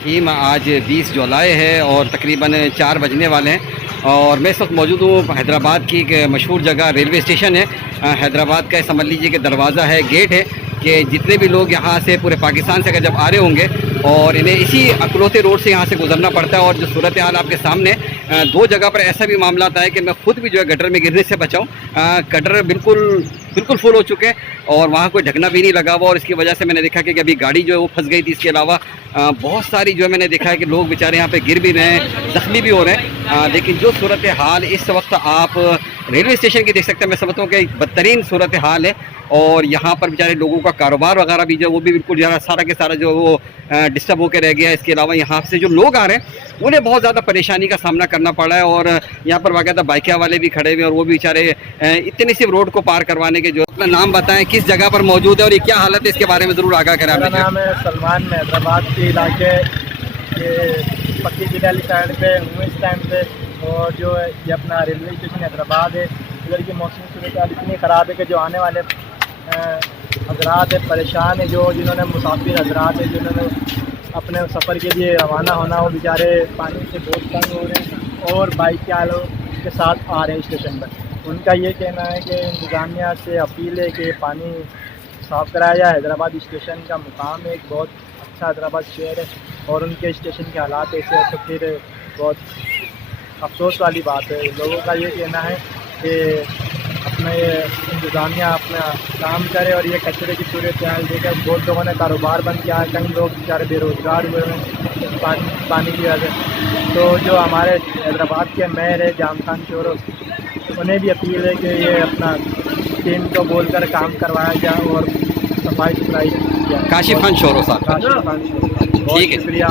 रहीम, आज 20 जुलाई है और तकरीबन 4 बजने वाले हैं और मैं इस वक्त मौजूद हूँ हैदराबाद की एक मशहूर जगह रेलवे स्टेशन है। हैदराबाद का समझ लीजिए कि दरवाज़ा है, गेट है कि जितने भी लोग यहाँ से पूरे पाकिस्तान से अगर जब आ रहे होंगे और इन्हें इसी अकलौते रोड से यहाँ से गुजरना पड़ता है। और जो सूरत हाल आपके सामने, दो जगह पर ऐसा भी मामला आता है कि मैं खुद भी जो है गटर में गिरने से बचाऊँ। गटर बिल्कुल फुल हो चुके हैं और वहाँ कोई ढकना भी नहीं लगा हुआ और इसकी वजह से मैंने देखा कि अभी गाड़ी जो है वो फंस गई थी। इसके अलावा बहुत सारी जो है मैंने देखा है कि लोग बेचारे यहाँ पे गिर भी रहे हैं, ज़ख्मी भी हो रहे हैं। लेकिन जो सूरत हाल इस वक्त आप रेलवे स्टेशन की देख सकते हैं, मैं समझता हूँ कि बदतरीन सूरत हाल है और यहाँ पर बेचारे लोगों का कारोबार वगैरह भी जो वो भी बिल्कुल जो सारा के सारा जो वो डिस्टर्ब होकर रह गया है। इसके अलावा यहाँ से जो लोग आ रहे हैं उन्हें बहुत ज़्यादा परेशानी का सामना करना पड़ रहा है और यहाँ पर बाकायदा बाइकिया वाले भी खड़े हुए और वो भी बेचारे इतनी सी रोड को पार करवाने के। जो अपना नाम बताएं, किस जगह पर मौजूद है और ये क्या हालत है, इसके बारे में ज़रूर आगाह करें। मेरा नाम है सलमान, मैं हैदराबाद के इलाके के पक्की किले वाली साइड पे हूँ इस टाइम पे। और जो है ये अपना रेलवे स्टेशन हैदराबाद है, इधर की मौसमी सूरत हाल इतनी ख़राब है कि जो आने वाले हजरात है परेशान है। जो जिन्होंने मुसाफिर हजरात है जिन्होंने अपने सफ़र के लिए रवाना होना, वो बेचारे पानी से बहुत तंग हो रहे हैं और बाइक के वालों के साथ आ रहे हैं स्टेशन पर। उनका ये कहना है कि इंतज़ामिया से अपील है कि पानी साफ़ कराया जाए। हैदराबाद स्टेशन का मुकाम एक बहुत अच्छा हैदराबाद शहर है और उनके स्टेशन के हालात ऐसे हैं तो फिर बहुत अफसोस वाली बात है। लोगों का ये कहना है कि अपना ये इंतज़ामिया अपना काम करे और ये कचरे की सूरत हाल देकर बहुत लोगों ने कारोबार बंद किया है, कई लोग बेचारे बेरोज़गार हुए हैं पानी की वजह से। तो जो हमारे हैदराबाद के मेयर है जाम खान चोरो, उन्हें भी अपील है कि ये अपना टीम को बोलकर काम करवाया जाए और सफाई सुथराई किया। काशिफ खान चोरो साहब, काशिफ खान चोरो, बहुत ठीक है। शुक्रिया।